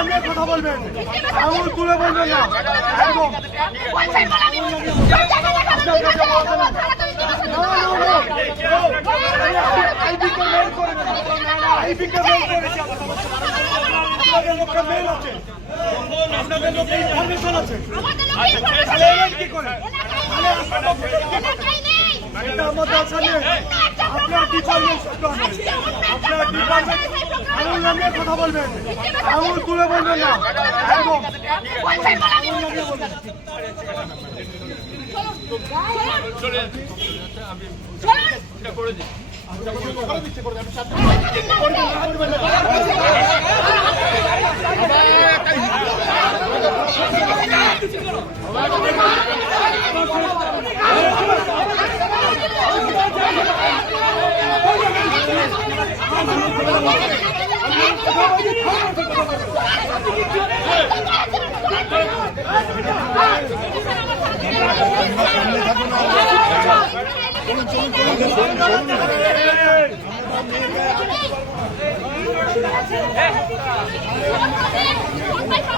কথা বলবেন। আঙুল তুলে বলবেন না। একদম। আপনাদের লোকে ইনফরমেশন আছে কি করে আপনারা ডিপার্টমেন্ট আপনার ডিপার্টমেন্ট কথা বলবেন। আঙুল তুলে বলবেন না। একদম। আঙুল Hey!